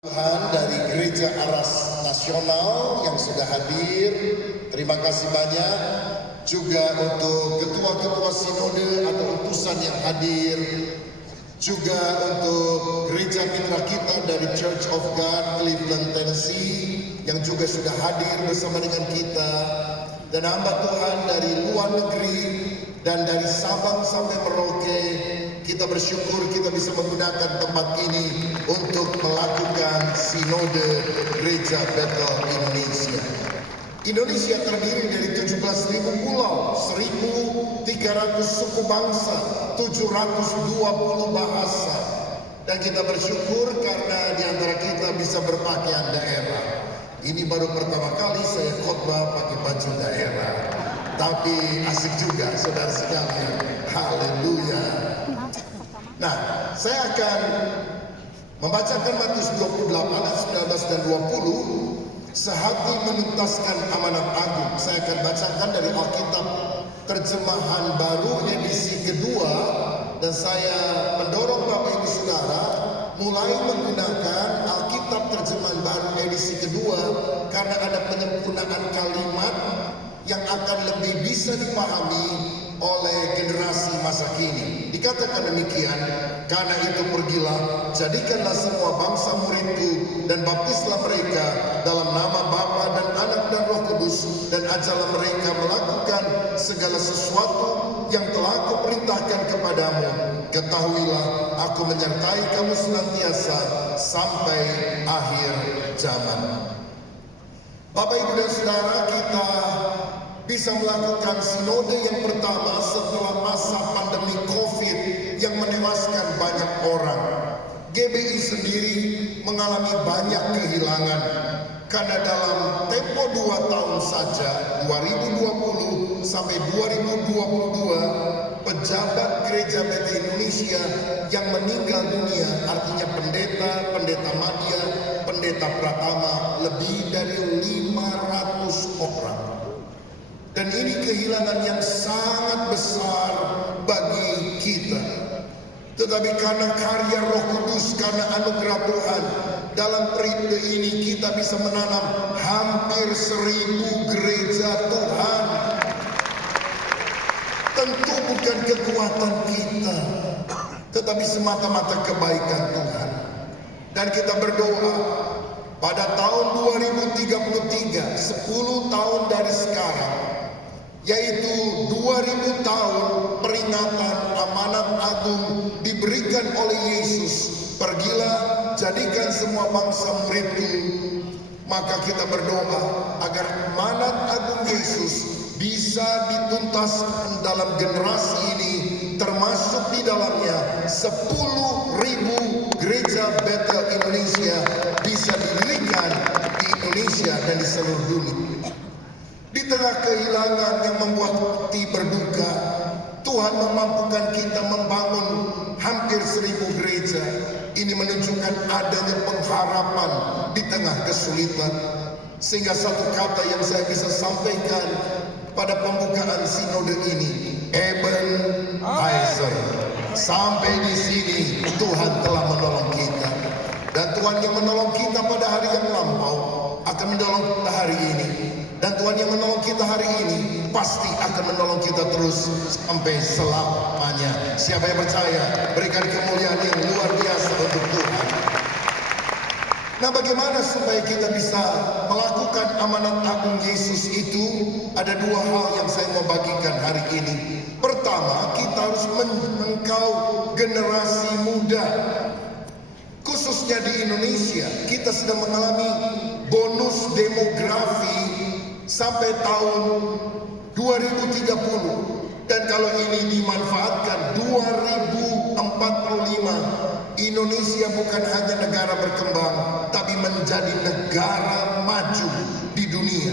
Tuhan dari Gereja Aras Nasional yang sudah hadir, terima kasih banyak. Juga untuk ketua-ketua sinode atau utusan yang hadir, juga untuk gereja mitra kita dari Church of God Cleveland, Tennessee yang juga sudah hadir bersama dengan kita, dan hamba Tuhan dari luar negeri dan dari Sabang sampai Merauke. Kita bersyukur kita bisa menggunakan tempat ini untuk melakukan sinode Gereja Bethel Indonesia. Indonesia terdiri dari 17.000 pulau, 1.300 suku bangsa, 720 bahasa. Dan kita bersyukur karena di antara kita bisa berpakaian daerah. Ini baru pertama kali saya khotbah pakai baju daerah. Tapi asik juga saudara sekalian. Haleluya. Nah, saya akan membacakan Matius 28 ayat 19 dan 20. Sehati menuntaskan amanat agung. Saya akan bacakan dari Alkitab terjemahan baru edisi kedua, dan saya mendorong Bapak Ibu Saudara mulai menggunakan Alkitab terjemahan baru edisi kedua karena ada penyempurnaan kalimat yang akan lebih bisa dipahami oleh generasi masa kini. Dikatakan demikian, karena itu pergilah, jadikanlah semua bangsa muridku dan baptislah mereka dalam nama Bapa dan Anak dan Roh Kudus, dan ajarlah mereka melakukan segala sesuatu yang telah kuperintahkan kepadamu. Ketahuilah, aku menyertai kamu senantiasa sampai akhir zaman. Bapak Ibu dan Saudara, kita bisa melakukan sinode yang pertama setelah masa pandemi COVID yang menewaskan banyak orang. GBI sendiri mengalami banyak kehilangan karena dalam tempo 2 tahun saja, 2020 sampai 2022, pejabat Gereja Bethel Indonesia yang meninggal dunia, artinya pendeta, pendeta madya, pendeta pratama, lebih dari 500 orang. Dan ini kehilangan yang sangat besar bagi kita. Tetapi karena karya Roh Kudus, karena anugerah Tuhan, dalam periode ini kita bisa menanam hampir 1.000 gereja Tuhan. Tentu bukan kekuatan kita, tetapi semata-mata kebaikan Tuhan. Dan kita berdoa pada tahun 2033, 10 tahun dari sekarang, yaitu 2000 tahun peringatan amanat agung diberikan oleh Yesus. Pergilah, jadikan semua bangsa muridku. Maka kita berdoa agar amanat agung Yesus bisa dituntaskan dalam generasi ini, termasuk di dalamnya 10.000 gereja Bethel Indonesia bisa didirikan di Indonesia dan di seluruh dunia. Di tengah kehilangan yang membuat hati berduka, Tuhan memampukan kita membangun hampir 1.000 gereja. Ini menunjukkan adanya pengharapan di tengah kesulitan. Sehingga satu kata yang saya bisa sampaikan pada pembukaan sinode ini, Ebenezer. Sampai di sini Tuhan telah menolong kita. Dan Tuhan yang menolong kita pada hari yang lampau akan menolong kita hari ini. Dan Tuhan yang menolong kita hari ini pasti akan menolong kita terus sampai selamanya. Siapa yang percaya, berikan kemuliaan yang luar biasa untuk Tuhan. Nah, bagaimana supaya kita bisa melakukan amanat agung Yesus itu? Ada 2 hal yang saya mau bagikan hari ini. Pertama, kita harus menjangkau generasi muda. Khususnya di Indonesia, kita sedang mengalami bonus demografi sampai tahun 2030. Dan kalau ini dimanfaatkan 2045, Indonesia bukan hanya negara berkembang, tapi menjadi negara maju di dunia.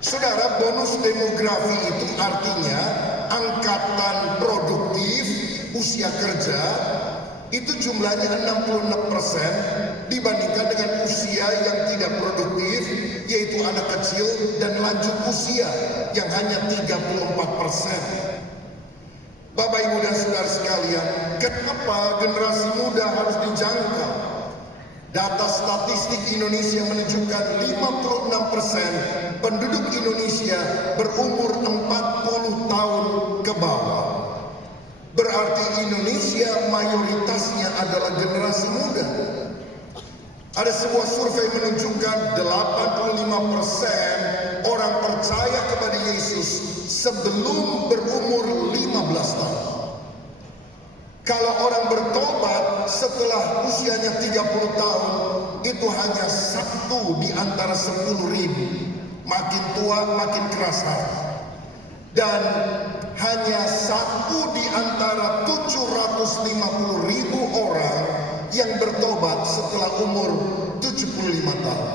Saudara, bonus demografi itu artinya angkatan produktif usia kerja itu jumlahnya 66% dibandingkan dengan usia yang tidak produktif, yaitu anak kecil dan lanjut usia yang hanya 34%. Bapak, Ibu dan Saudara sekalian, kenapa generasi muda harus dijangkau? Data statistik Indonesia menunjukkan 56% penduduk Indonesia berumur 40 tahun ke bawah. Berarti Indonesia mayoritasnya adalah generasi muda. Ada sebuah survei menunjukkan 85% orang percaya kepada Yesus sebelum berumur 15 tahun. Kalau orang bertobat setelah usianya 30 tahun, itu hanya 1 di antara 10.000. Makin tua makin keras hati. Dan hanya 1 di antara 750.000 orang yang bertobat setelah umur 75 tahun.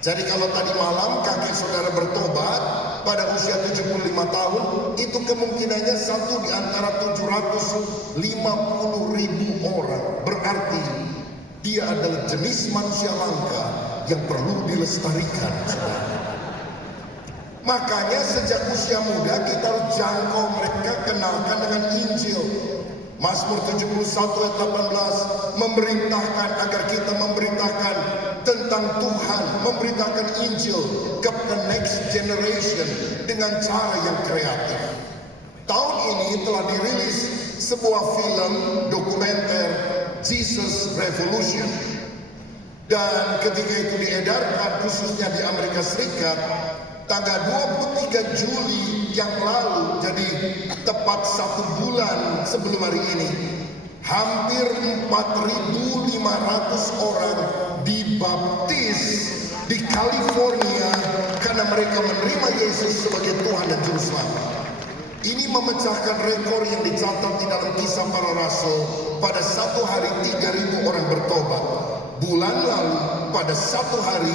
Jadi kalau tadi malam kakek saudara bertobat pada usia 75 tahun, itu kemungkinannya 1 di antara 750.000 orang. Berarti dia adalah jenis manusia langka yang perlu dilestarikan. Makanya sejak usia muda kita harus jangkau mereka, kenalkan dengan Injil. Mazmur 71 ayat 18 memerintahkan agar kita memberitakan tentang Tuhan, memberitakan Injil ke the next generation dengan cara yang kreatif. Tahun ini telah dirilis sebuah film dokumenter Jesus Revolution. Dan ketika itu diedarkan khususnya di Amerika Serikat, tanggal 23 Juli yang lalu, jadi tepat 1 bulan sebelum hari ini, hampir 4.500 orang dibaptis di California karena mereka menerima Yesus sebagai Tuhan dan Juru Selamat. Ini memecahkan rekor yang dicatat di dalam Kisah Para Rasul. Pada 1 hari 3.000 orang bertobat. Bulan lalu pada 1 hari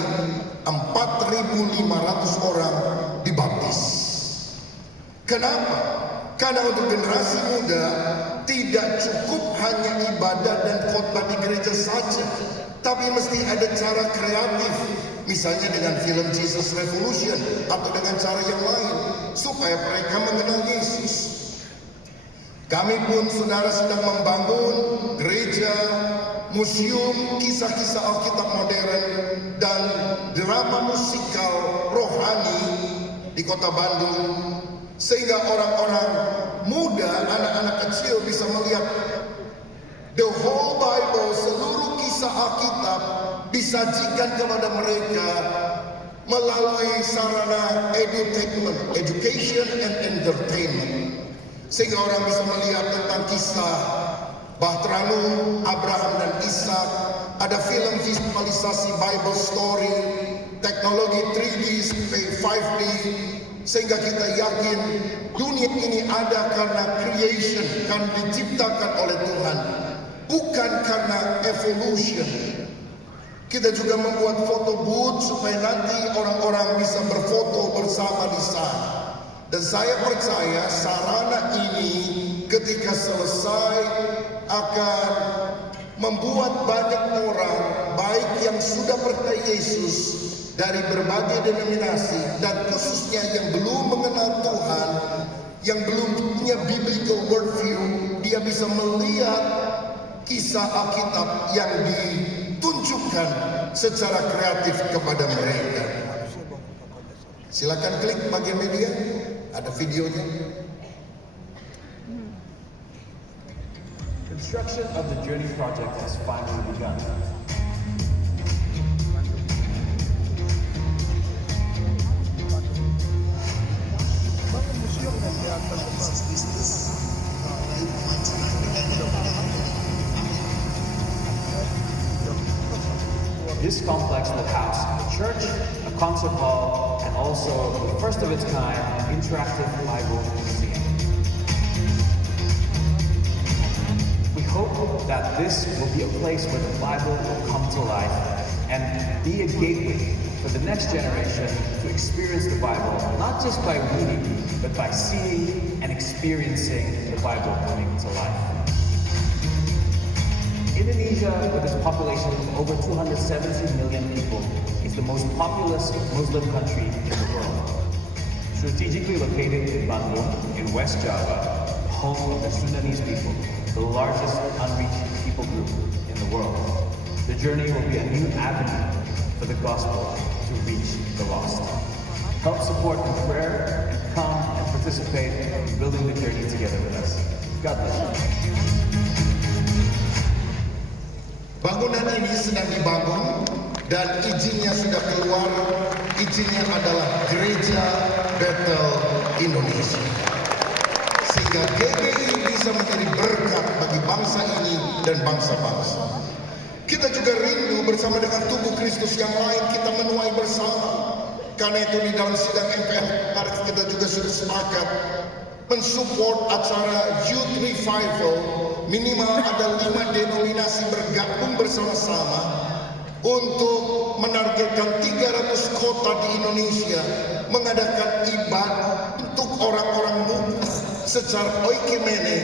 4.500 orang dibaptis. Kenapa? Karena untuk generasi muda tidak cukup hanya ibadah dan khotbah di gereja saja, tapi mesti ada cara kreatif, misalnya dengan film Jesus Revolution atau dengan cara yang lain supaya mereka mengenal Yesus. Kami pun saudara sedang membangun gereja, museum kisah-kisah Alkitab modern dan drama musikal rohani di Kota Bandung, sehingga orang-orang muda, anak-anak kecil bisa melihat the whole Bible, seluruh kisah Alkitab disajikan kepada mereka melalui sarana edutainment, education and entertainment, sehingga orang bisa melihat tentang kisah Bahtera Nuh, Abraham dan Ishak. Ada film visualisasi Bible story, teknologi 3D, 5D, sehingga kita yakin dunia ini ada karena creation, karena diciptakan oleh Tuhan, bukan karena evolution. Kita juga membuat foto booth supaya nanti orang-orang bisa berfoto bersama di sana. Dan saya percaya sarana ini ketika selesai akan membuat banyak orang, baik yang sudah percaya Yesus dari berbagai denominasi dan khususnya yang belum mengenal Tuhan, yang belum punya biblical worldview, dia bisa melihat kisah Alkitab yang ditunjukkan secara kreatif kepada mereka. Silakan klik bagian media, ada videonya. Construction of the Journey project has finally begun. This complex will house a church, a concert hall, and also the first of its kind interactive Bible museum. We hope that this will be a place where the Bible will come to life and be a gateway for the next generation to experience the Bible, not just by reading, but by seeing and experiencing the Bible coming to life. Indonesia, with its population of over 270 million people, is the most populous Muslim country in the world. Strategically located in Bandung, in West Java, the home of the Sundanese people, the largest unreached people group in the world. The journey will be a new avenue for the gospel to reach the lost. Help support in prayer and come and participate in building the journey together with us. God bless you. Bangunan ini sedang dibangun dan izinnya sudah keluar. Izinnya adalah Gereja Bethel Indonesia. Sehingga GBI bisa menjadi berkat bagi bangsa ini dan bangsa-bangsa. Kita juga rindu bersama dengan tubuh Kristus yang lain, kita menuai bersama. Karena itu di dalam sidang MPR kita juga sudah sepakat mensupport acara Youth Revival. Minimal ada 5 denominasi bergabung bersama-sama untuk menargetkan 300 kota di Indonesia mengadakan ibadah untuk orang-orang muda secara oikumene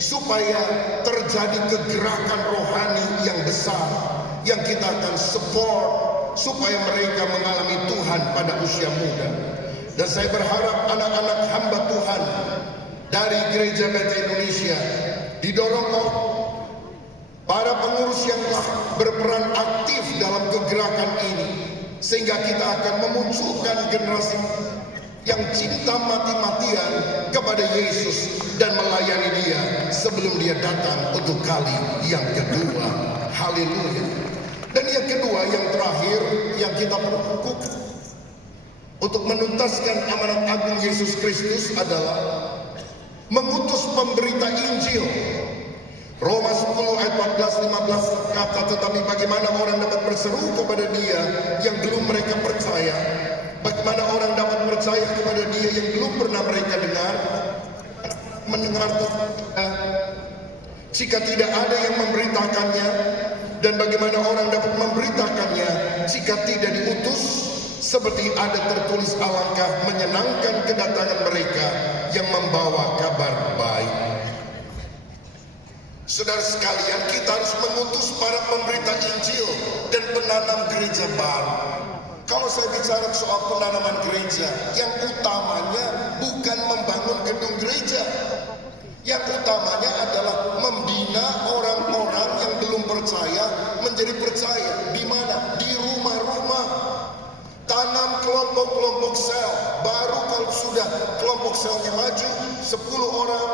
supaya terjadi kegerakan rohani yang besar yang kita akan support supaya mereka mengalami Tuhan pada usia muda. Dan saya berharap anak-anak hamba Tuhan dari Gereja Bethel Indonesia didorong oleh para pengurus yang telah berperan aktif dalam kegerakan ini, sehingga kita akan memunculkan generasi yang cinta mati-matian kepada Yesus dan melayani Dia sebelum Dia datang untuk kali yang kedua. Haleluya. Dan yang kedua, yang terakhir yang kita perlu lakukan untuk menuntaskan amanat agung Yesus Kristus adalah mengutus pemberita Injil. Roma 10 ayat 14-15 kata, tetapi bagaimana orang dapat berseru kepada Dia yang belum mereka percaya? Bagaimana orang dapat percaya kepada Dia yang belum pernah mereka mendengar jika tidak ada yang memberitakannya? Dan bagaimana orang dapat memberitakannya jika tidak diutus? Seperti ada tertulis, alangkah menyenangkan kedatangan mereka yang membawa kabar baik. Saudara sekalian, kita harus mengutus para pemberita Injil dan penanam gereja baru. Kalau saya bicara soal penanaman gereja, yang utamanya bukan membangun gedung gereja. Yang utamanya adalah membina orang-orang yang belum percaya menjadi percaya. Di mana? Di rumah-rumah. Tanam kelompok-kelompok sel. Baru kalau sudah kelompok selnya maju, 10 orang.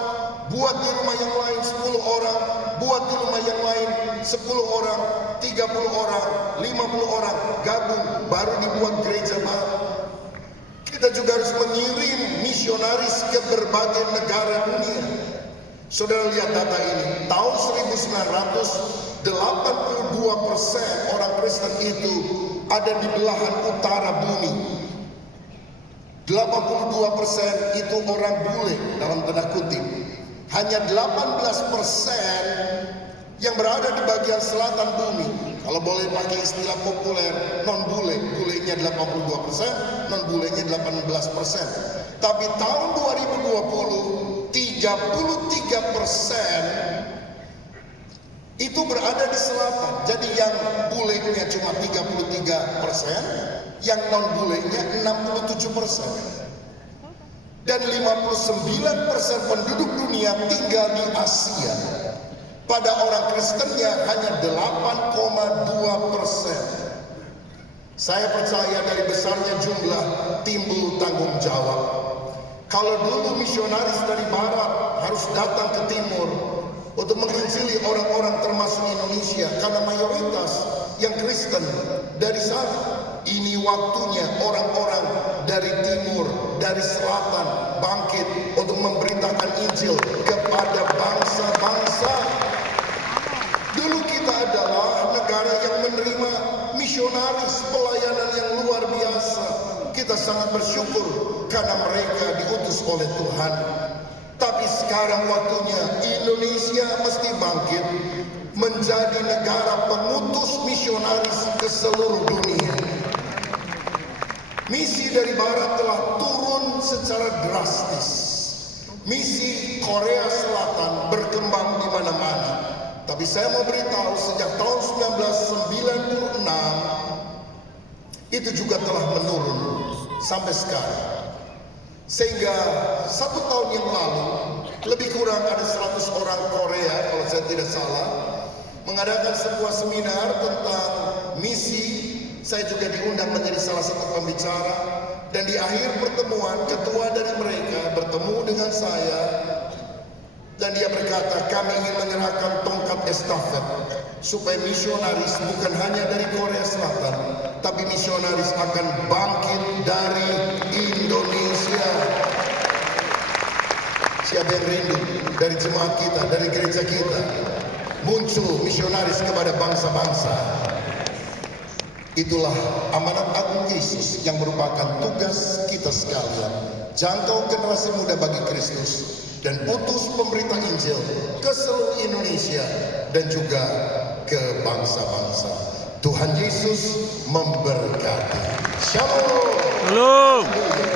Buat di rumah yang lain 10 orang. Buat di rumah yang lain 10 orang, 30 orang, 50 orang. Gabung, baru dibuat gereja baru. Kita juga harus mengirim misionaris ke berbagai negara dunia. Saudara lihat data ini, tahun 1982% orang Kristen itu ada di belahan utara bumi. 82% itu orang bule dalam tanda kutip. Hanya 18% yang berada di bagian selatan bumi. Kalau boleh pakai istilah populer, non bule, bulenya 82%, non bulenya 18%. Tapi tahun 2020 33% itu berada di selatan. Jadi yang bulenya cuma 33%, yang non bulenya 67%. Dan 59% penduduk dunia tinggal di Asia. Pada orang Kristennya hanya 8,2%. Saya percaya dari besarnya jumlah timbul tanggung jawab. Kalau dulu misionaris dari barat harus datang ke timur untuk menginjili orang-orang termasuk Indonesia karena mayoritas yang Kristen dari sana. Ini waktunya orang-orang dari timur, dari selatan bangkit untuk memberitakan Injil kepada bangsa-bangsa. Dulu kita adalah negara yang menerima misionaris, pelayanan yang luar biasa. Kita sangat bersyukur karena mereka diutus oleh Tuhan. Tapi sekarang waktunya Indonesia mesti bangkit menjadi negara pengutus misionaris ke seluruh dunia. Misi dari barat telah turun secara drastis. Misi Korea Selatan berkembang di mana-mana. Tapi saya mau beritahu sejak tahun 1996 itu juga telah menurun sampai sekarang. Sehingga 1 tahun yang lalu lebih kurang ada 100 orang Korea kalau saya tidak salah mengadakan sebuah seminar tentang misi. Saya juga diundang menjadi salah satu pembicara, dan di akhir pertemuan ketua dari mereka bertemu dengan saya dan dia berkata, kami ingin menyerahkan tongkat estafet supaya misionaris bukan hanya dari Korea Selatan, tapi misionaris akan bangkit dari Indonesia. Siapa yang rindu dari jemaat kita, dari gereja kita, muncul misionaris kepada bangsa-bangsa? Itulah amanat agung Yesus yang merupakan tugas kita sekalian. Jangkau generasi muda bagi Kristus dan utus pemberita Injil ke seluruh Indonesia dan juga ke bangsa-bangsa. Tuhan Yesus memberkati. Shalom. Shalom.